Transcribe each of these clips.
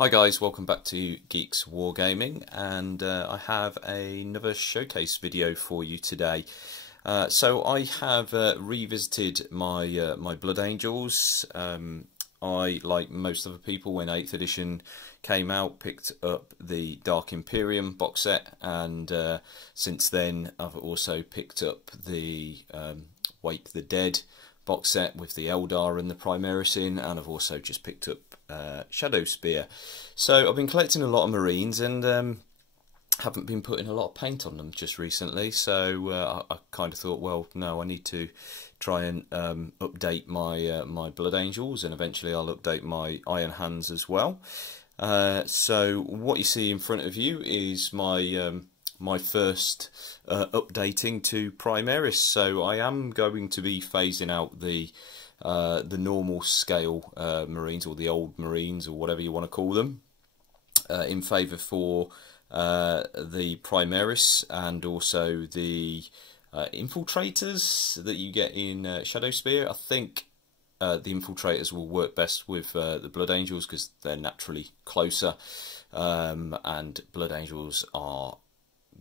Hi guys, welcome back to Geeks Wargaming, and I have another showcase video for you today. So I have revisited my my Blood Angels. I, like most other people, when 8th edition came out, picked up the Dark Imperium box set, and since then I've also picked up the Wake the Dead box set with the Eldar and the Primaris in, and I've also just picked up Shadow Spear. So I've been collecting a lot of Marines and haven't been putting a lot of paint on them just recently, so I kind of thought, well, no, I need to try and update my my Blood Angels, and eventually I'll update my Iron Hands as well. So what you see in front of you is my my first updating to Primaris. So I am going to be phasing out the normal scale Marines, or the old Marines, or whatever you want to call them, in favour for the Primaris and also the Infiltrators that you get in Shadow Spear. I think the Infiltrators will work best with the Blood Angels because they're naturally closer, and Blood Angels are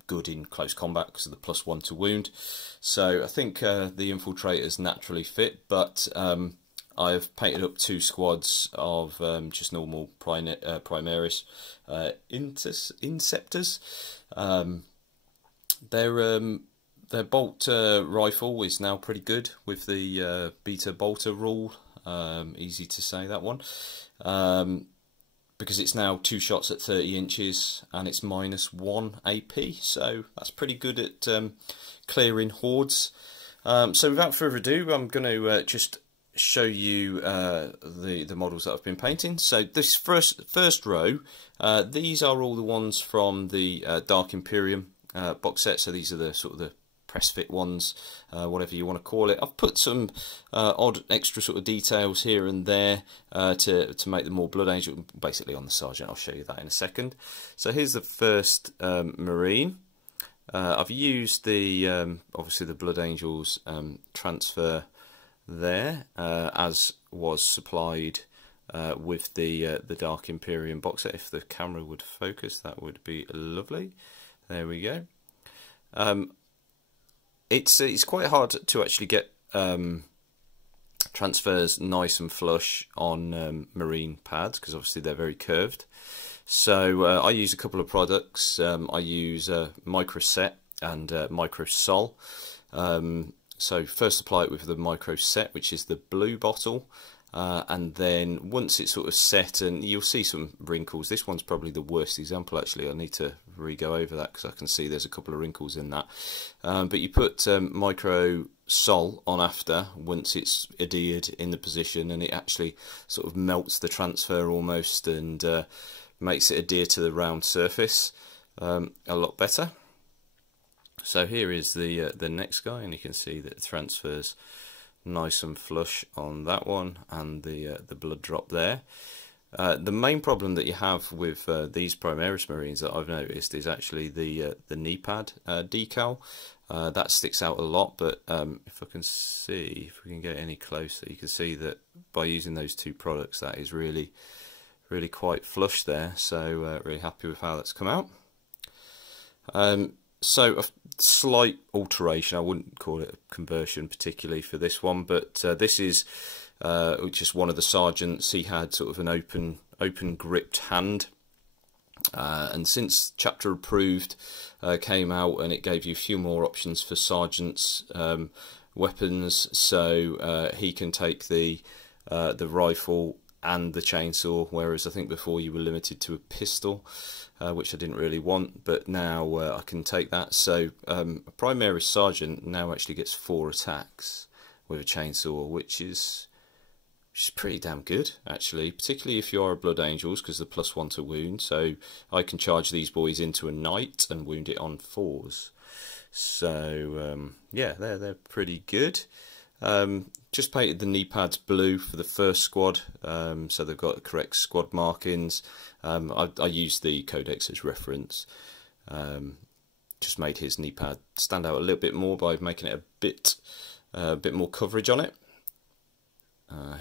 good in close combat because of the +1 to wound. So I think the Infiltrators naturally fit, but I've painted up 2 squads of just normal Primaris Interceptors. Their bolt rifle is now pretty good with the beta bolter rule. Easy to say, that one. Because it's now 2 shots at 30 inches and it's -1 AP, so that's pretty good at clearing hordes. So without further ado, I'm going to just show you the models that I've been painting. So this first row, these are all the ones from the Dark Imperium box set. So these are the sort of the press fit ones, whatever you want to call it. I've put some odd extra sort of details here and there to make them more Blood Angel, basically on the Sergeant. I'll show you that in a second. So here's the first Marine. I've used the obviously the Blood Angels transfer there, as was supplied with the Dark Imperium box set. If the camera would focus, that would be lovely. There we go. It's quite hard to actually get transfers nice and flush on Marine pads because obviously they're very curved. So I use a couple of products. I use Micro Set and Micro Sol. So first apply it with the Micro Set, which is the blue bottle, and then once it's sort of set, and you'll see some wrinkles. This one's probably the worst example, actually. I need to re-go over that because I can see there's a couple of wrinkles in that. But you put Micro Sol on after, once it's adhered in the position, and it actually sort of melts the transfer almost and makes it adhere to the round surface a lot better. So here is the next guy, and you can see that it transfers nice and flush on that one, and the blood drop there. The main problem that you have with these Primaris Marines that I've noticed is actually the knee pad decal. That sticks out a lot, but if I can see, if we can get any closer, you can see that by using those 2 products, that is really quite flush there. So really happy with how that's come out. So a slight alteration, I wouldn't call it a conversion particularly for this one, but this is just one of the sergeants. He had sort of an open gripped hand, and since Chapter Approved came out, and it gave you a few more options for sergeants' weapons, so he can take the rifle and the chainsaw, whereas I think before you were limited to a pistol, which I didn't really want, but now I can take that. So a Primaris Sergeant now actually gets 4 attacks with a chainsaw, which is pretty damn good, actually, particularly if you are a Blood Angels, because the +1 to wound. So I can charge these boys into a knight and wound it on 4s. So yeah, they're pretty good. Just painted the knee pads blue for the first squad, so they've got the correct squad markings. I used the Codex as reference. Just made his knee pad stand out a little bit more by making it a bit more coverage on it.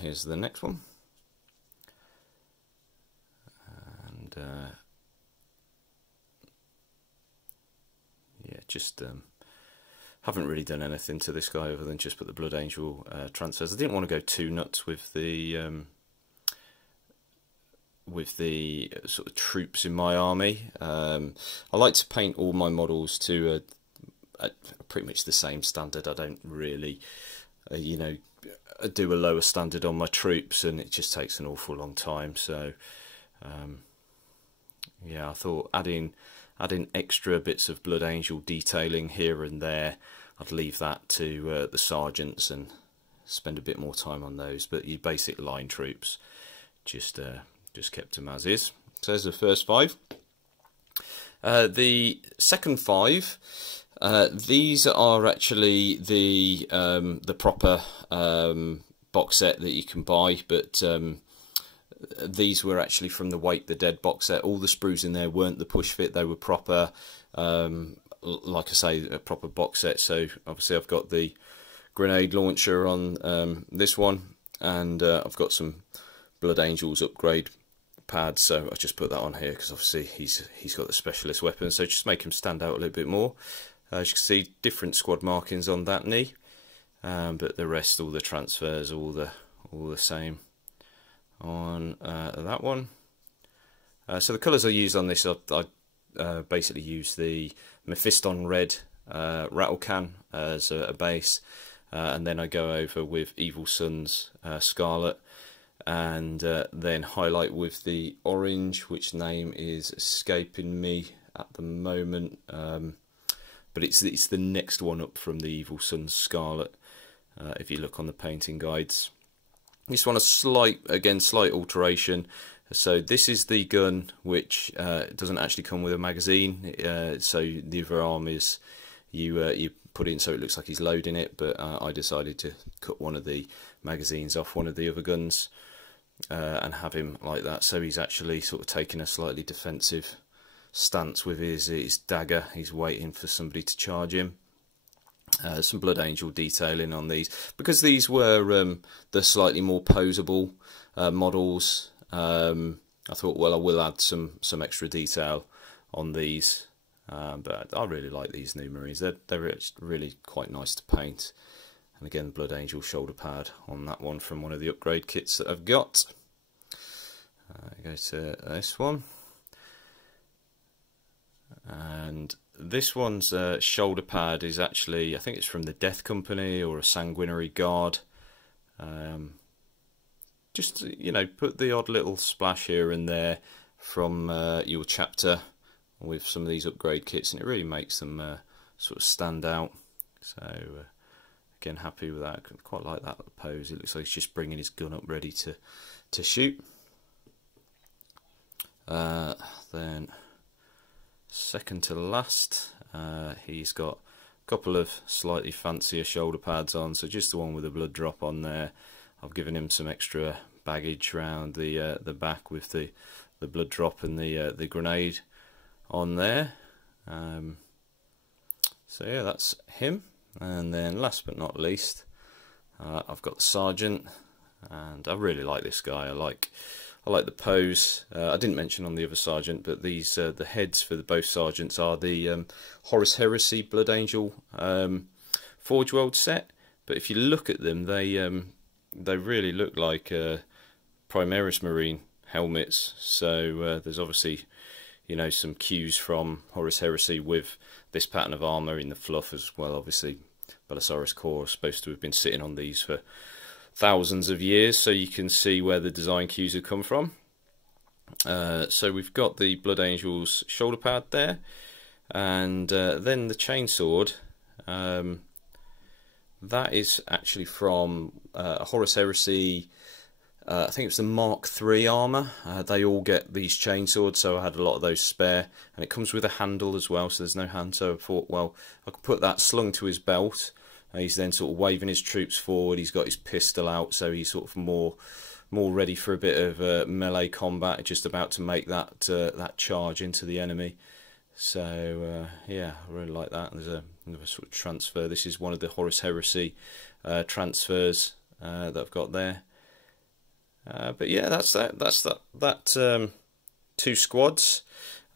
Here's the next one. yeah, just haven't really done anything to this guy other than just put the Blood Angel transfers. I didn't want to go too nuts with the sort of troops in my army. I like to paint all my models to pretty much the same standard. I don't really, you know, do a lower standard on my troops, and it just takes an awful long time. So, yeah, I thought adding extra bits of Blood Angel detailing here and there, I'd leave that to the sergeants and spend a bit more time on those. But your basic line troops, just kept them as is. So there's the first 5. The second 5, these are actually the proper box set that you can buy, but these were actually from the Wake the Dead box set. All the sprues in there weren't the push fit, they were proper, like I say, a proper box set. So obviously I've got the grenade launcher on this one, and I've got some Blood Angels upgrade pads, so I just put that on here because obviously he's got the specialist weapon, so just make him stand out a little bit more. As you can see, different squad markings on that knee, but the rest, all the transfers, all the same on that one. So the colours I used on this, I basically use the Mephiston red rattle can as a base, and then I go over with Evil Sun's scarlet, and then highlight with the orange, which name is escaping me at the moment, but it's the next one up from the Evil Sun's scarlet, if you look on the painting guides. This one a slight alteration. So this is the gun which doesn't actually come with a magazine, so the other arm is you put it in so it looks like he's loading it, but I decided to cut one of the magazines off one of the other guns and have him like that, so he's actually sort of taking a slightly defensive stance with his dagger. He's waiting for somebody to charge him. Some Blood Angel detailing on these, because these were the slightly more posable models. I thought, well, I will add some extra detail on these, but I really like these new Marines. They're really quite nice to paint. And again, Blood Angel shoulder pad on that one from one of the upgrade kits that I've got. Go to this one, and this one's shoulder pad is actually, I think it's from the Death Company or a Sanguinary Guard. Just, you know, put the odd little splash here and there from your chapter with some of these upgrade kits, and it really makes them sort of stand out. So again, happy with that. Quite like that pose. It looks like he's just bringing his gun up ready to shoot. Then second to last, he's got a couple of slightly fancier shoulder pads on, so just the one with the blood drop on there. I've given him some extra baggage around the back with the blood drop and the grenade on there. So yeah, that's him. And then last but not least, I've got the sergeant, and I really like this guy. I like the pose. I didn't mention on the other sergeant, but these the heads for both sergeants are the Horus Heresy Blood Angel Forge World set. But if you look at them, they really look like Primaris Marine helmets. So there's obviously, you know, some cues from Horus Heresy with this pattern of armour in the fluff as well. Obviously, Belisarius Core is supposed to have been sitting on these for thousands of years, so you can see where the design cues have come from. So we've got the Blood Angel's shoulder pad there, and then the chainsword. That is actually from a Horus Heresy. I think it's the Mark III armour. They all get these chainswords, so I had a lot of those spare, and it comes with a handle as well, so there's no hand. So I thought, well, I could put that slung to his belt. He's then sort of waving his troops forward. He's got his pistol out, so he's sort of more ready for a bit of melee combat, just about to make that charge into the enemy. So yeah, I really like that. There's another sort of transfer. This is one of the Horus Heresy transfers that I've got there. But yeah, that's that 2 squads.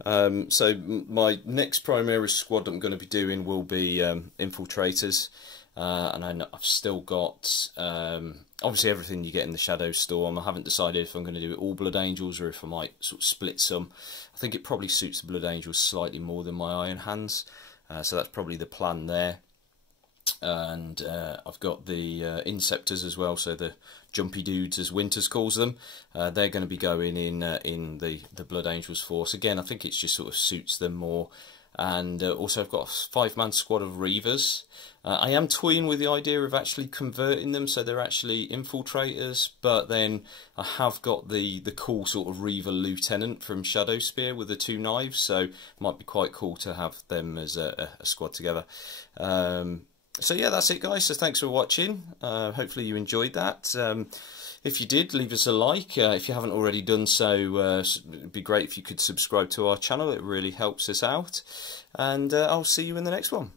So my next Primaris squad I'm going to be doing will be infiltrators, and I've still got obviously everything you get in the Shadow Storm. I haven't decided if I'm going to do it all Blood Angels or if I might sort of split some. I think it probably suits the Blood Angels slightly more than my Iron Hands, so that's probably the plan there. And I've got the Inceptors as well, so the jumpy dudes as Winters calls them. They're going to be going in the Blood Angels force. Again, I think it just sort of suits them more. And also I've got a 5-man squad of Reavers. I am toying with the idea of actually converting them so they're actually infiltrators, but then I have got the cool sort of Reaver Lieutenant from Shadow Spear with the 2 knives, so it might be quite cool to have them as a squad together. So yeah, that's it guys, so thanks for watching. Hopefully you enjoyed that. If you did, leave us a like. If you haven't already done so, it'd be great if you could subscribe to our channel. It really helps us out. And I'll see you in the next one.